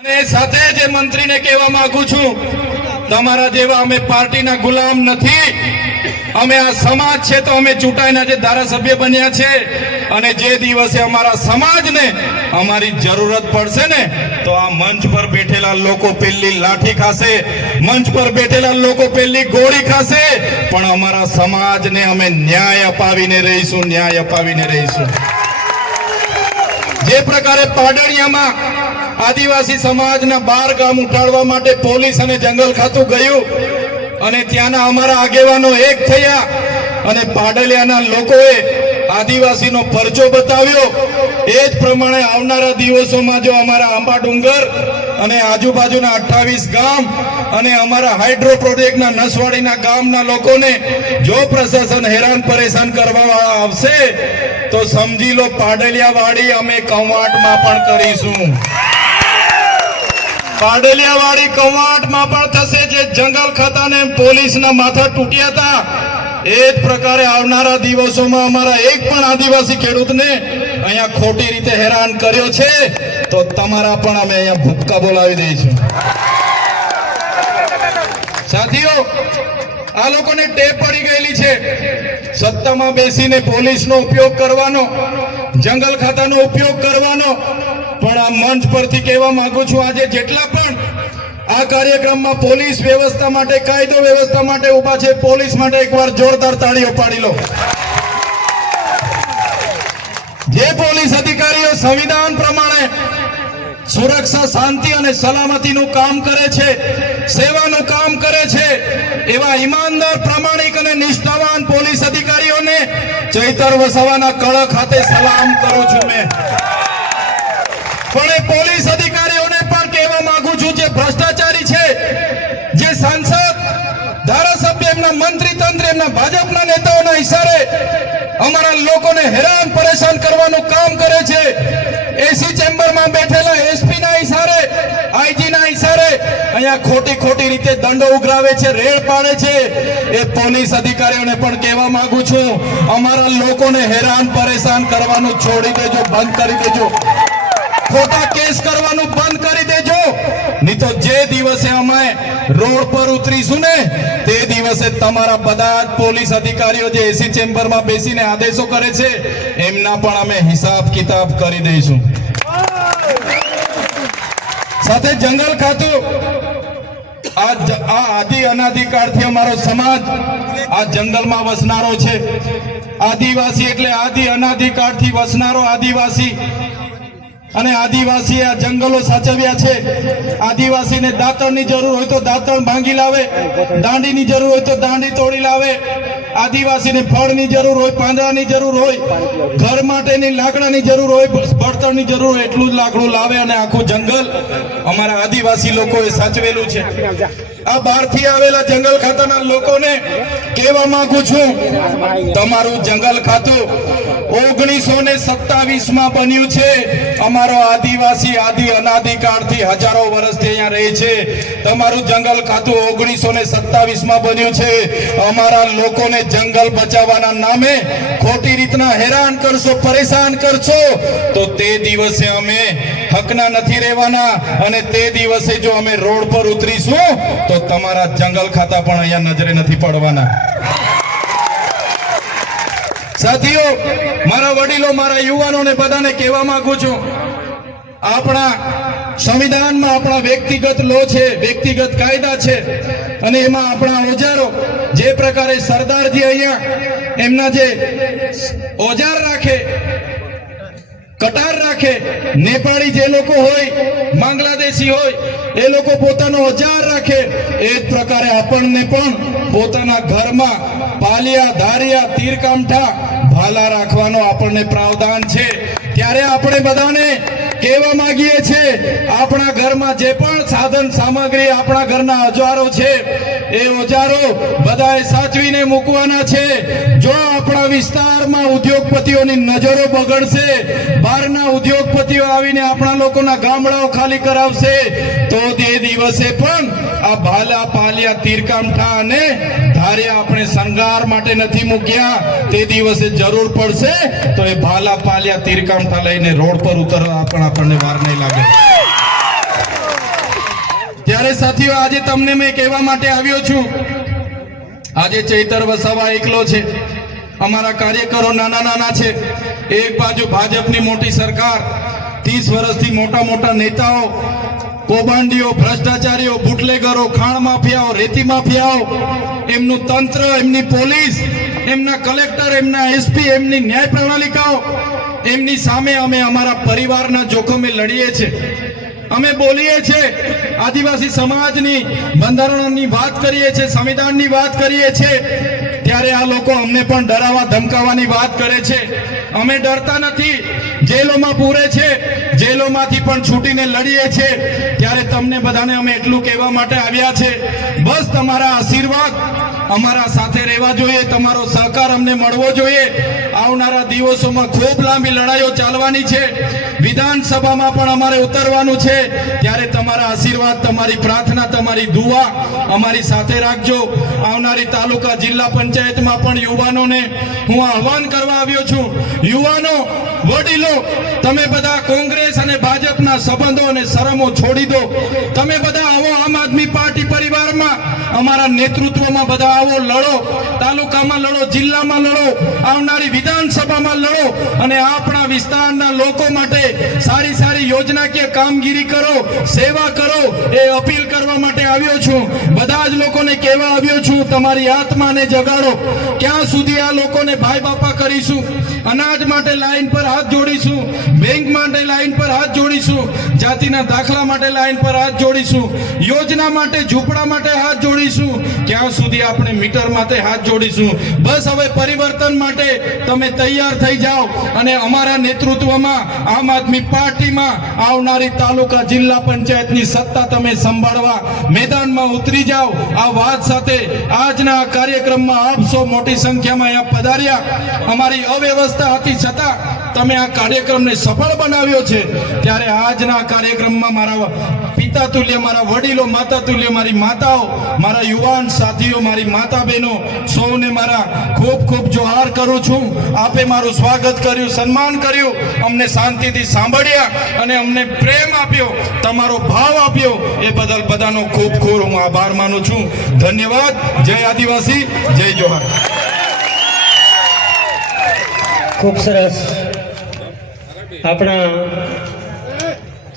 અને સાથે જે મંત્રીને કહેવા માંગુ છું, તમારા જેવા અમે પાર્ટીના ગુલામ નથી. અમે આ સમાજ છે તો અમે ચૂંટાઈના જે ધારાસભ્ય બન્યા છે, અને જે દિવસે અમારા સમાજને અમારી જરૂરત પડશે ને તો આ મંચ પર બેઠેલા લોકો પેલી લાઠી ખાશે, મંચ પર બેઠેલા લોકો પેલી ગોળી ખાશે, પણ અમારા સમાજને અમે ન્યાય અપાવીને રહીશું, ન્યાય અપાવીને રહીશું. જે પ્રકારે પાડળિયામાં આદિવાસી સમાજના 12 ગામ ઉઠાડવા માટે પોલીસ અને જંગલ ખાતું ગયું અને ત્યાંના અમારા આગેવાનો એક થયા અને પાડલિયાના લોકોએ આદિવાસીનો પરચો બતાવ્યો, એ જ પ્રમાણે આવનારા દિવસોમાં જો અમારા આંબા ડુંગર અને આજુબાજુના 28 ગામ અને અમારા હાઇડ્રો પ્રોજેક્ટના નસવાડીના ગામના લોકોને જો પ્રશાસન હેરાન પરેશાન કરવા આવશે તો સમજી લો પાડલિયાવાડી અમે કવાંટમાં પણ કરીશું. પાડલિયાવાડી કવાંટમાં પણ થશે. જે જંગલ ખાતાને પોલીસના માથા તૂટ્યા હતા, એ જ પ્રકારે આવનારા દિવસોમાં અમારા એક પણ આદિવાસી ખેડૂતને અહીંયા ખોટી રીતે હેરાન કર્યો છે તો તમારા પણ અમે અહીંયા ભૂક્કા બોલાવી દઈશું. સાથીઓ, આ લોકોને ટેવ પડી ગયેલી છે સત્તામાં બેસીને પોલીસનો ઉપયોગ કરવાનો, જંગલ ખાતાનો ઉપયોગ કરવાનો. પણ આ મંચ પરથી કહેવા માંગુ છું, આજે જેટલા પણ આ કાર્યક્રમમાં પોલીસ વ્યવસ્થા માટે, કાયદો વ્યવસ્થા માટે ઉભા છે, પોલીસ માટે એકવાર જોરદાર તાળીઓ પાડી લો. જે પોલીસ અધિકારીઓ સંવિધાન પ્રમાણે સુરક્ષા, શાંતિ અને સલામતીનું કામ કરે છે, સેવાનું કામ કરે છે, એવા ઈમાનદાર, પ્રામાણિક અને નિષ્ઠાવાન પોલીસ અધિકારીઓને ચૈતર વસાવાના કળ ખાતે સલામ કરું છું મેં. પણ એ પોલીસ અધિકારીઓને પણ કહેવા માંગુ છું, જે ભ્રષ્ટાચારી છે, જે સાંસદ, ધારાસભ્ય, એમના મંત્રી તંત્ર, એમના ભાજપના નેતાઓના ઇશારે અમારા લોકોને હેરાન પરેશાન કરવાનું કામ કરે છે, એસી ચેમ્બરમાં બેઠેલા એસપીના ઇશારે, આઈજીના ઇશારે અહીંયા ખોટી રીતે દંડો ઉઘરાવે છે, રેડ પાડે છે, એ પોલીસ અધિકારીઓને પણ કહેવા માંગુ છું, અમારા લોકોને હેરાન પરેશાન કરવાનું છોડી દેજો, બંધ કરી દેજો. ખોટા કેસ કરવાનું બંધ કરી દેજો, નહીં તો જે દિવસે અમે રોડ પર ઉતરીશું ને તે દિવસે તમારા બધા જ પોલીસ અધિકારીઓ જે એસી ચેમ્બરમાં બેસીને આદેશો કરે છે એમના પણ અમે હિસાબ કિતાબ કરી દઈશું. સાથે જંગલ ખાતું, આ આદિ અનાદિકાળથી અમારો સમાજ આ જંગલમાં વસનારો છે. આદિવાસી એટલે આદિ અનાદિકાળથી વસનારો આદિવાસી. અને આદિવાસી આ જંગલો સાચવ્યા છે. આદિવાસીને દાંતણની જરૂર હોય તો દાંતણ ભાંગી લાવે, દાંડીની જરૂર હોય તો દાંડી તોડી લાવે, આદિવાસીને ફળની જરૂર હોય, પાંદડાની જરૂર હોય, ઘર માટેની લાકડાની જરૂર હોય, બળતણની જરૂર હોય, એટલું જ લાકડું લાવે અને આખું જંગલ અમારા આદિવાસી લોકોએ સાચવેલું છે. આ બહારથી આવેલા જંગલ ખાતાના લોકોને કહેવા માંગુ છું, તમારું જંગલ ખાતું 1927માં બન્યું છે. અમારો આદિવાસી આદિ અનાદિકાળથી હજારો વર્ષથી અહીંયા રહે છે. તમારું જંગલ ખાતું 1927માં બન્યું છે. અમારા લોકોને જંગલ બચાવવાના નામે ખોટી રીતના હેરાન કરશો, પરેશાન કરશો તો તે દિવસે અમે હકના નથી રહેવાના. અને તે દિવસે જો અમે રોડ પર ઉતરીશું તો તમારા જંગલ ખાતા પણ અહીંયા નજરે નથી પડવાના. સાથીઓ, મારા વડીલો, મારા યુવાનોને બધાને કહેવા માંગુ છું, આપણા સંવિધાનમાં આપણા વ્યક્તિગત લો છે, વ્યક્તિગત કાયદા છે, અને એમાં આપણા ઓજારો, જે પ્રકારે સરદારજી અહીંયા એમના જે ઓજાર રાખે, કટાર રાખે, નેપાળી જે લોકો હોય, બાંગ્લાદેશી હોય, એ લોકો પોતાનો ઓજાર રાખે, એ જ પ્રકારે આપણને પણ પોતાના ઘરમાં પાલિયા, ધારિયા, તીરકામઠા, ભાલા રાખવાનો આપણને પ્રાવધાન છે. ત્યારે આપણે બધાને કહેવા માંગીએ છીએ, આપણા ઘરમાં જે પણ સાધન સામગ્રી, આપણા ઘરના ઓજારો છે, એ ઓજારો બધાએ સાચવીને મૂકવાના છે. જો આપણા વિસ્તારમાં ઉદ્યોગપતિઓની નજરો બગડશે, બહારના ઉદ્યોગપતિઓ આવીને આપણા લોકોના ગામડાઓ ખાલી કરાવશે તો તે દિવસે પણ આ ભાલા, પાલિયા, તીરકામઠા અને ધારિયા આપણે શણગાર માટે નથી મૂક્યા. તે દિવસે જરૂર પડશે તો એ ભાલા, પાલિયા, તીરકામઠા લઈને રોડ પર ઉતરવા પણ આપણને વાર નહીં લાગે. ત્યારે સાથીઓ આજે તમને મેં કહેવા માટે આવ્યો છું, આજે ચૈતર વસાવા એકલો છે, અમારા કાર્યકરો નાના નાના છે, એક બાજુ ભાજપની મોટી સરકાર, 30 વર્ષથી મોટા મોટા નેતાઓ, કૌભાંડીઓ, ભ્રષ્ટાચારીઓ, બુટલેગરો, ખાણ માફિયાઓ, રેતી માફિયાઓ, એમનું તંત્ર, એમની પોલીસ, એમના કલેક્ટર, એમના એસપી, એમની ન્યાય પ્રણાલિકાઓ, એમની સામે અમે અમારા પરિવારના જોખમે લડીએ છીએ, અમે બોલીએ છીએ, આદિવાસી સમાજની બંધારણની વાત કરીએ છીએ, સંવિધાનની વાત કરીએ છીએ, ત્યારે આ લોકો અમને પણ ડરાવવા ધમકાવવાની વાત કરે છે. અમે ડરતા નથી, જેલોમાં પૂરે છે, જેલોમાંથી પણ છૂટીને લડીએ છીએ. ત્યારે તમને બધાને અમે એટલું કહેવા માટે આવ્યા છે, બસ તમારા આશીર્વાદ અમારા સાથે રહેવા જોઈએ, તમારો સહકાર અમને મળવો જોઈએ. આવનારા દિવસોમાં ખૂબ લાંબી લડાઈઓ ચાલવાની છે, વિધાનસભામાં પણ અમારે ઉતરવાનું છે, ત્યારે તમારા આશીર્વાદ, તમારી પ્રાર્થના, તમારી દુઆ અમારી સાથે રાખજો. આવનારી તાલુકા જિલ્લા પંચાયતમાં પણ યુવાનોને હું આહવાન કરવા આવ્યો છું, યુવાનો, વડીલો, તમે બધા કોંગ્રેસ અને ભાજપના સંબંધો અને શરમો છોડી દો, તમે બધા આવો આમ આદમી પાર્ટી પરિવારમાં, અમારા નેતૃત્વમાં બધા આવો, લડો, તાલુકામાં લડો, જિલ્લામાં લડો, આવનારી વિધાનસભામાં લડો અને આપણા વિસ્તારના લોકો માટે સારી સારી યોજનાકીય કામગીરી કરો, સેવા કરો, એ અપીલ કરવા માટે આવ્યો છું. બધા જ લોકોને કહેવા આવ્યો છું, તમારી આત્માને જગાડો. ક્યાં સુધી આ લોકોને ભાઈ બાપા કરીશું? અનાજ માટે લાઈન પર હાથ જોડીશું, બેંક માટે લાઈન પર હાથ જોડીશું, જાતિના દાખલા માટે લાઈન પર હાથ જોડીશું, યોજના માટે, ઝૂંપડા માટે હાથ જોડીશું, ક્યાં સુધી આપણે મીટર માટે હાથ જોડીશું? બસ હવે પરિવર્તન માટે તમે તૈયાર થઈ જાઓ અને અમારા નેતૃત્વમાં આમ આદમી પાર્ટીમાં આવનારી તાલુકા જિલ્લા પંચાયતની સત્તા તમે સંભાળવા મેદાનમાં ઉતરી જાઓ. આ વાત સાથે આજના કાર્યક્રમમાં આપ સૌ મોટી સંખ્યામાં અહીંયા પધાર્યા. અમારી અવ્યવસ્થા હતી છતાં તમે આ કાર્યક્રમને સફળ બનાવ્યો છે, ત્યારે આજના કાર્યક્રમમાં મારા પિતા તુલ્ય, મારા વડીલો, માતા તુલ્ય, મારી માતાઓ, મારા યુવાન સાથીઓ, મારી માતા બહેનો, સૌને મારા ખૂબ ખૂબ જોહાર કરું છું. આપે મારું સ્વાગત કર્યું, સન્માન કર્યું, અમને શાંતિથી સાંભળ્યા અને અમને પ્રેમ આપ્યો, તમારો ભાવ આપ્યો, એ બદલ બધાનો ખૂબ ખૂબ હું આભાર માનું છું. ધન્યવાદ. જય આદિવાસી, જય જોહાર. ખૂબ સરસ. આપણા